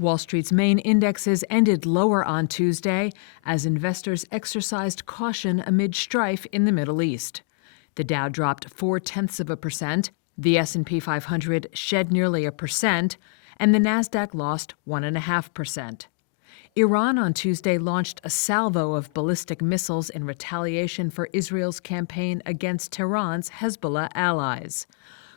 Wall Street's main indexes ended lower on Tuesday as investors exercised caution amid strife in the Middle East. The Dow dropped 0.4%, the S&P 500 shed nearly 1%, and the Nasdaq lost 1.5%. Iran on Tuesday launched a salvo of ballistic missiles in retaliation for Israel's campaign against Tehran's Hezbollah allies.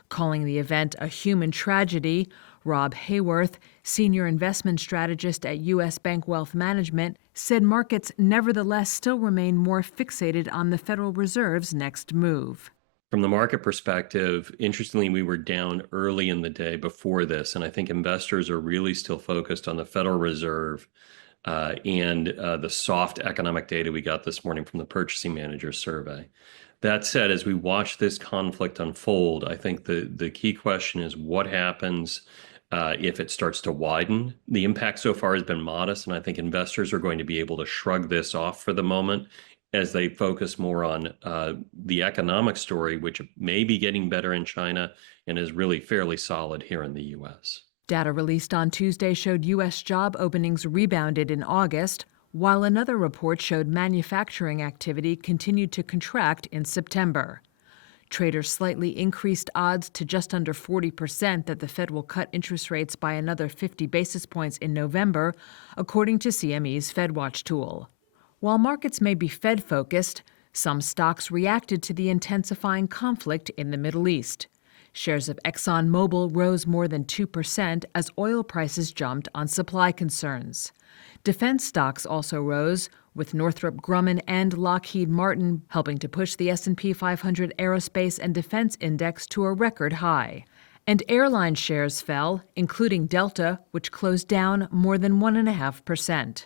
Calling the event a human tragedy, Rob Hayworth, senior investment strategist at U.S. Bank Wealth Management, said markets nevertheless still remain more fixated on the Federal Reserve's next move. From the market perspective, interestingly, we were down early in the day before this, and I think investors are really still focused on the Federal Reserve and the soft economic data we got this morning from the Purchasing Managers Survey. That said, as we watch this conflict unfold, I think the key question is what happens if it starts to widen. The impact so far has been modest, and I think investors are going to be able to shrug this off for the moment as they focus more on the economic story, which may be getting better in China and is really fairly solid here in the U.S. Data released on Tuesday showed U.S. job openings rebounded in August, while another report showed manufacturing activity continued to contract in September. Traders slightly increased odds to just under 40% that the Fed will cut interest rates by another 50 basis points in November, according to CME's FedWatch tool. While markets may be Fed-focused, some stocks reacted to the intensifying conflict in the Middle East. Shares of ExxonMobil rose more than 2% as oil prices jumped on supply concerns. Defense stocks also rose, with Northrop Grumman and Lockheed Martin helping to push the S&P 500 Aerospace and Defense Index to a record high. And airline shares fell, including Delta, which closed down more than 1.5%.